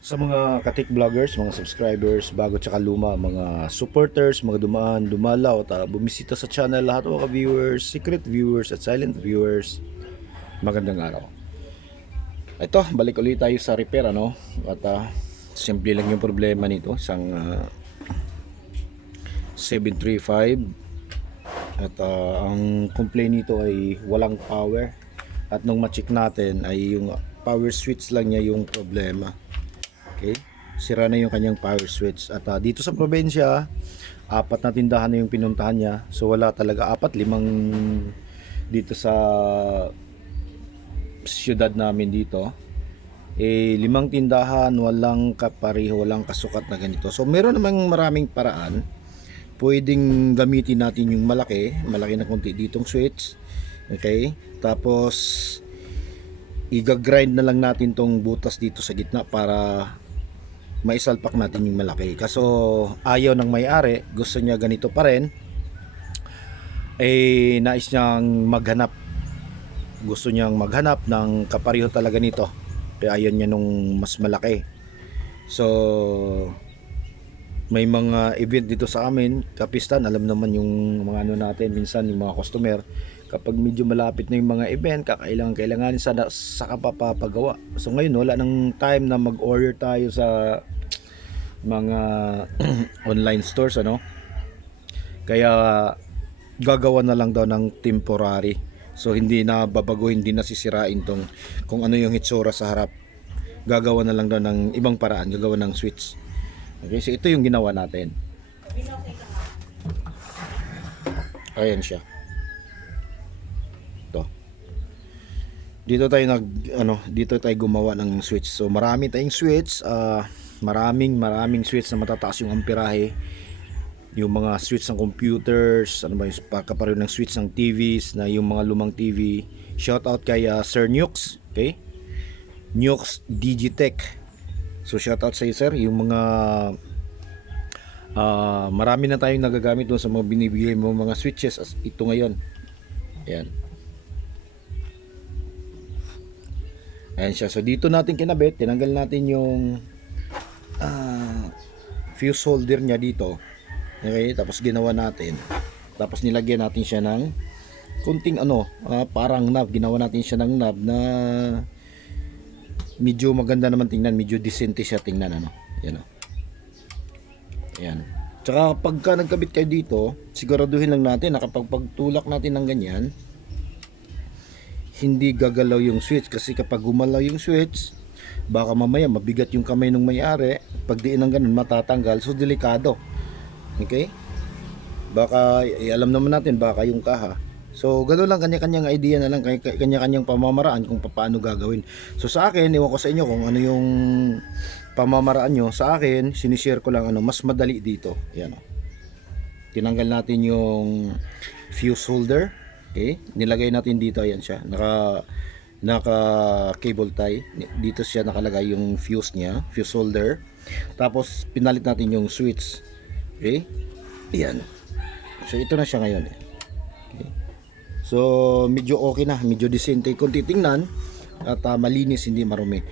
Sa mga katik vloggers, mga subscribers, bago tsaka luma, mga supporters, mga dumaan, dumalaw at bumisita sa channel, lahat ng mga viewers, secret viewers at silent viewers, magandang araw. Ito, balik ulit tayo sa repair, ano? At simple lang yung problema nito, isang 735 at ang complaint nito ay walang power. At nung ma-check natin ay yung power switch lang niya yung problema. Okay? Sira na yung kanyang power switch. At dito sa probinsya, apat na tindahan na yung pinuntahan niya. So wala talaga, apat, limang dito sa siyudad namin dito. Limang tindahan, walang kapareho, walang kasukat na ganito. So meron namang maraming paraan. Pwedeng gamitin natin yung malaki na konti ditong switch. Okay? Tapos i-grind na lang natin tong butas dito sa gitna para maisalpak natin yung malaki. Kaso ayaw ng may-ari, gusto niya ganito pa rin. Nais niyang maghanap. Gusto niyang maghanap ng kapareho talaga nito. Kaya ayaw niya nung mas malaki. So may mga event dito sa amin, Kapistan, alam naman yung mga ano natin, minsan yung mga customer, kapag medyo malapit na yung mga event, kailangan sa kapapagawa. So ngayon wala nang time na mag-order tayo sa mga online stores, ano. Kaya gagawa na lang daw ng temporary. So hindi na babago, hindi na sisirain tong kung ano yung hitsura sa harap. Gagawa na lang daw ng ibang paraan, gagawa ng switch. Okay, so ito yung ginawa natin. Ayan siya. Ito. Dito tayo gumawa ng switch. So marami tayong switch, maraming switch na matataas yung amperahe. Yung mga switch ng computers, ano ba yung kapareho ng switch ng TVs, na yung mga lumang TV. Shout out kay Sir Nukes, okay? Nukes Digitech. So shout out sa iyo, sir. Yung mga marami na tayong nagagamit doon sa mga binibigay mo mga switches as ito ngayon. Ayan. Ayan siya. So dito natin kinabit, tinanggal natin yung fuse holder niya dito. Okay, tapos ginawa natin. Tapos nilagyan natin siya ng kunting parang knob. Ginawa natin siya ng knob na medyo maganda naman tingnan, medyo decente siya tingnan, ano. Yan, Ayan. Tsaka pagka nagkabit kayo dito, siguraduhin lang natin na kapag pagtulak natin ng ganyan, hindi gagalaw yung switch. Kasi kapag gumalaw yung switch, baka mamaya mabigat yung kamay ng may-ari. Pag diin ng ganun, matatanggal. So delikado. Okay? Baka, alam naman natin, baka yung kaha. So gano'n lang, kanya-kanyang idea na lang, kanya-kanyang pamamaraan kung paano gagawin. So sa akin, iwan ko sa inyo kung ano yung pamamaraan nyo. Sa akin, sinishare ko lang mas madali dito. Yan, tinanggal natin yung fuse holder. Okay, nilagay natin dito. Ayan siya, naka cable tie. Dito siya nakalagay yung fuse niya, fuse holder. Tapos pinalit natin yung switch. Okay, ayan. So ito na siya ngayon. Okay. So medyo okay na, medyo decente kung titingnan at malinis, hindi marumi.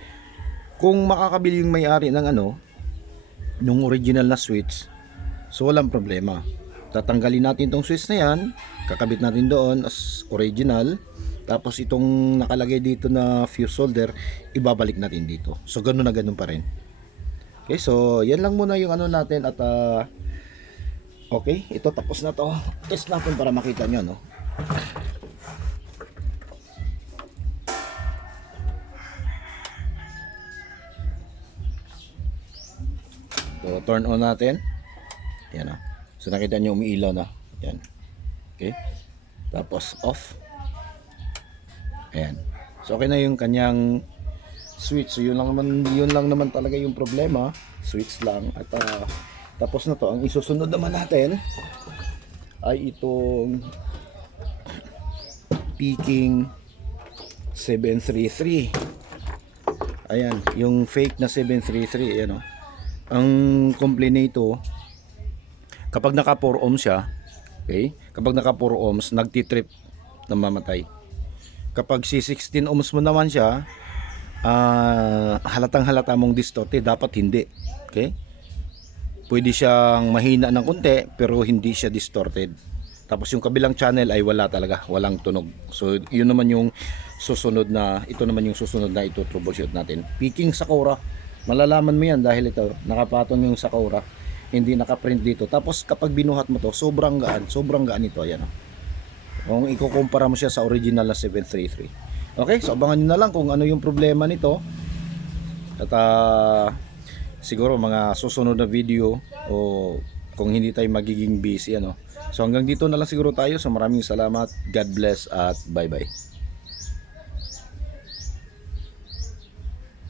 Kung makakabili yung may-ari ng nung original na switch, so walang problema. Tatanggalin natin tong switch na yan, kakabit natin doon as original. Tapos itong nakalagay dito na fuse holder, ibabalik natin dito. So ganun na ganun pa rin. Okay, so yan lang muna yung natin at okay, ito tapos na to. Test natin para makita nyo, no. So turn on natin. Yan, so nakita nyo umiilaw na. Yan. Okay. Tapos off. Ayan. So okay na yung kanyang switch. So yun lang naman talaga yung problema. Switch lang. At tapos na to. Ang isusunod naman natin ay itong Peking 733. Ayan, yung fake na 733. Ayan, ang complaint nito, kapag naka 4 ohms siya, okay? Kapag naka 4 ohms, nagtitrip, namamatay. Kapag si 16 ohms mo naman siya, halatang halata mong distorted, dapat hindi. Okay? Pwede siyang mahina ng konti pero hindi siya distorted. Tapos yung kabilang channel ay wala talaga, walang tunog. So yun naman yung susunod na, ito naman yung susunod na ito troubleshoot natin. Picking Sakura, malalaman mo yan dahil ito nakapatong yung Sakura, hindi nakaprint dito. Tapos kapag binuhat mo to, sobrang gaan ito. Ayan, oh. Kung ikukumpara mo siya sa original na 733. Okay, so abangan nyo na lang kung ano yung problema nito. At siguro mga susunod na video, o kung hindi tayo magiging busy, ano. So hanggang dito na lang siguro tayo. So maraming salamat, God bless at bye bye.